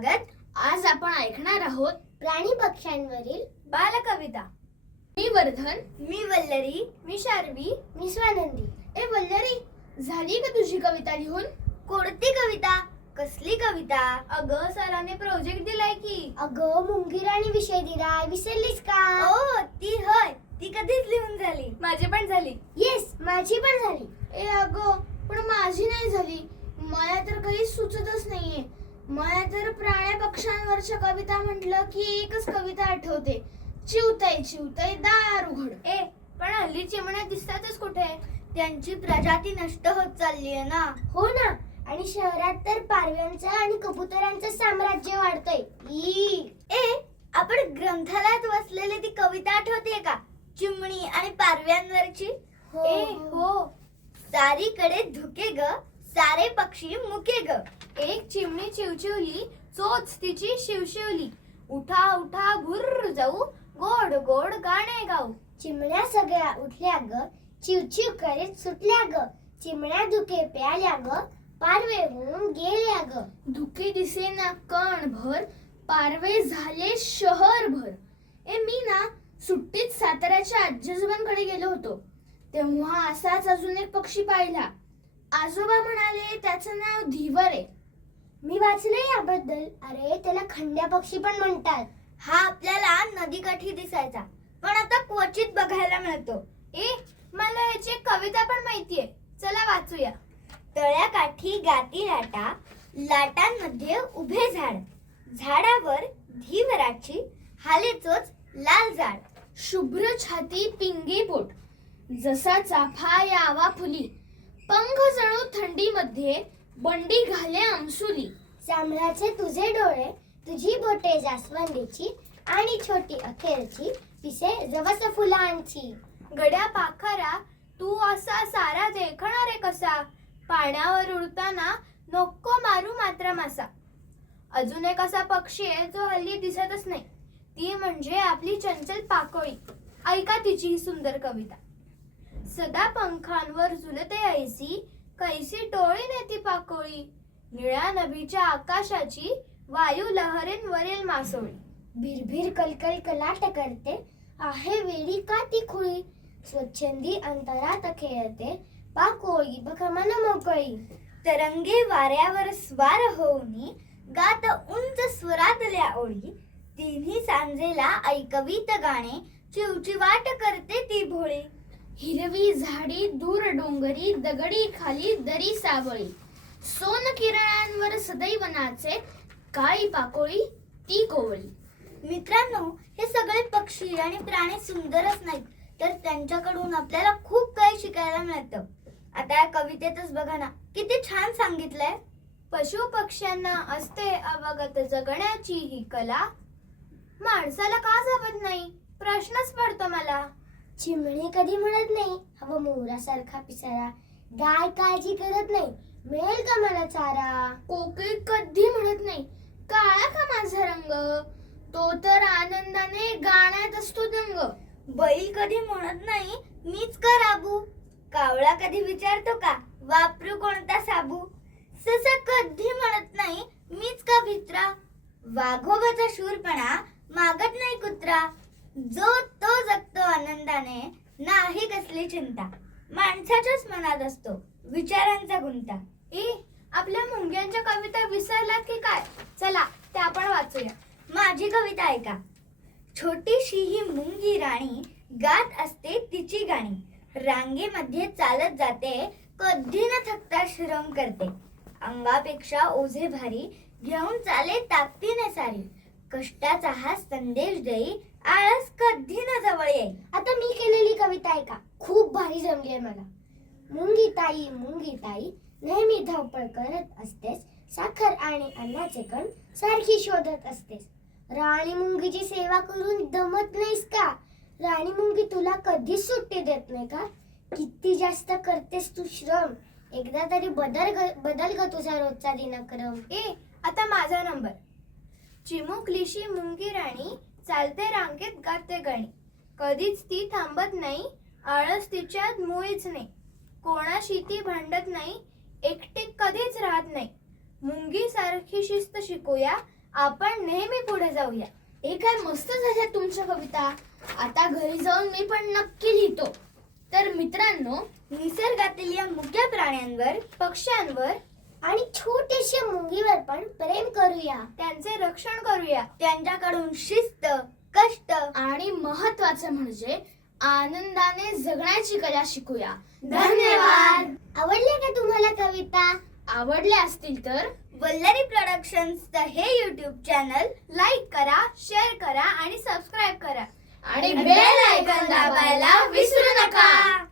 स्वागत. आज आपण ऐकणार आहोत प्राणी पक्ष्यांवरील बालकविता. मी वर्धन. मी वल्लरी. मी शार्वी. मी स्वानंदी. ए वल्लरी, झाली का तुझी कविता लिहून? कोणती कविता? कसली कविता? अगं सराने प्रोजेक्ट दिलाय की. अगं मुंगीराणी विषय दिलाय, विसरलीस का? ओ ती होय, ती कधीच लिहून झाली. माझी पण झाली. येस, माझी पण झाली. ए अगं, पण माझी नाही झाली. मला तर काही सुचतच नाहीये. मला तर प्राण्या पक्ष्यांवरच्या कविता म्हटलं की एकच कविता आठवते, चिवताई चिवताई दार उघड. ए पण हल्ली चिमण्या दिसतातच कुठे? त्यांची प्रजाती नष्ट होत चालली आहे ना. हो ना, आणि शहरात तर पारव्यांचं आणि कबुतरांचं साम्राज्य वाढतंय. ए आपण ग्रंथालयात वाचलेली ती कविता आठवते का? चिमणी आणि पारव्यांवरची. ए हो. सारीकडे धुके ग, सारे पक्षी मुके ग. एक चिमणी चिवचिवली, चोच तिची शिवशिवली. उठा उठा भुर्र जाऊ, गोड गोड गाणे गाऊ. चिमण्या सगळ्या उठल्या ग, चिवचिव करीत सुटल्या ग. चिमण्या धुके प्याल्या ग, पारवे होऊन गेल्या ग. धुके दिसेना कणभर, पारवे झाले शहरभर. मी ना सुट्टीत साताऱ्याच्या आजीआजोबांकडे गेलो होतो. तेव्हा असाच अजून एक पक्षी पाहिला. आजोबा म्हणाले त्याचं नाव धीवर आहे. मी वाचले याबद्दल. अरे त्याला खंड्या पक्षी पण म्हणतात. हा आपल्याला नदीकाठी दिसायचा, पण आता क्वचित बघायला मिळतो. मला याची एक कविता पण माहितीये, चला वाचूया. तळ्याकाठी गाती लाटा, लाटांमध्ये उभे झाड. झाडावर धीवराची हाले चोच लाल जाड. शुभ्र छाती पिंगे पोट, जसा चाफा यावा फुली. पंख जणू थंडीमध्ये, बंडी घाले अंसुली. जांभळाचे तुझे डोळे, तुझी बोटे जास्वंदीची, आणि छोटी अखेरची पिसे जवस फुलांची. गड्या पाखरा, तू असा सारा देखणा रे कसा. पाण्यावर उडताना नको मारू मात्र मासा. अजून एक असा पक्षी आहे जो हल्ली दिसतच नाही, ती म्हणजे आपली चंचल पाकोळी. ऐका तिची ही सुंदर कविता. सदा पंखांवर झुलते ऐसी, कैसी टोळी नेती पाकोळी. निळ्या नभीच्या आकाशाची, वायू लहरींवरील मासोळी. भिरभिर कलकल कलाट करते, आहे वेडी का ती खुळी. स्वच्छंदी अंतरात खेळते, पाकोळी बघ मन मोकळी. तरंगे वाऱ्यावर स्वार होऊनी, गात उंच स्वरातल्या ओळी. तिन्ही सांजेला ऐकवीत गाणे, चिवचिवाट करते ती भोळी. हिरवी झाडी दूर डोंगरी, दगडी खाली दरी सावळी. सोन किरणांवर सदैव नाचे, काळी पाकोळी ती कोवळी. मित्रांनो, हे सगळे पक्षी आणि प्राणी सुंदरच नाहीत, तर त्यांच्याकडून आपल्याला खूप काही शिकायला मिळतं. आता या कवितेतच बघा ना, किती छान सांगितलंय. पशु पक्ष्यांना असते अवगत जगण्याची ही कला. माणसाला का जमत नाही, प्रश्नच पडतो मला. चिमणी कधी म्हणत नाही, हवं मोरासारखा पिसारा. गाय काळजी करत नाही, मिळेल का मला चारा. कोकिळ कधी म्हणत नाही, काळा का माझा रंग. तो तर आनंदाने गाण्यात असतो दंग. बैल कधी म्हणत नाही, मीच का राबू. कावळा कधी विचारतो का, वापरू कोणता साबू. ससा कधी म्हणत नाही, मीच का भित्रा. वाघोबाचा शूरपणा मागत नाही कुत्रा. जो तो जगतो आनंदाने, नाही कसली चिंता. माणसाच्याच मनात असतो विचारांचा गुंता. आपल्या मुंग्यांच्या कविता विसरलात की काय? चला त्या आपण वाचूया. माझी कविता ऐका. छोटीशी ही मुंगी राणी, गात असते तिची गाणी. रांगेमध्ये चालत जाते, कधी न थकता श्रम करते. अंगापेक्षा ओझे भारी, घेऊन चाले ताकदीने सारी. कष्टाचा हा संदेश देई, आळस कधी न जवळ येई. आता मी केलेली कविता ऐका, खूप भारी जमली आहे मला. मुंगी ताई नेहमी धावपळ करत असतेस. साखर आणि अन्नाचे कण सारखी शोधत असतेस. राणी मुंगीची सेवा करून दमत नाहीस का? राणी मुंगी तुला कधीच सुट्टी देत नाही का? किती जास्त करतेस तू श्रम. एकदा तरी बदल ग तुझा रोजचा दिनक्रम. आता माझा नंबर. चिमुकलीशी मुंगी राणी, चालते रांगेत गाते गाणी. कधीच ती थांबत नाही, आळस तिच्यात मुळीच नाही. कोणाशी ती भांडत नाही, एकटी कधीच राहत नाही. मुंगी सारखी शिस्त शिकूया, आपण नेहमी पुढे जाऊया. हे काय मस्त झाल्या तुमच्या कविता. आता घरी जाऊन मी पण नक्की लिहितो. तर मित्रांनो, निसर्गातील या मुक्या प्राण्यांवर, पक्ष्यांवर आणि छोट्याशा मुंगीवर पण प्रेम करूया. त्यांचे रक्षण करूया. त्यांच्याकडून शिस्त, कष्ट आणि महत्वाचं म्हणजे आनंदाने जगण्याची कला शिकूया. धन्यवाद. आवडल्या का तुम्हाला कविता? आवडल्या असतील तर वल्लरी प्रोडक्शन्सचं हे YouTube चॅनल लाईक करा, शेअर करा आणि सबस्क्राईब करा. आणि बेल आयकॉन दाबायला विसरू नका.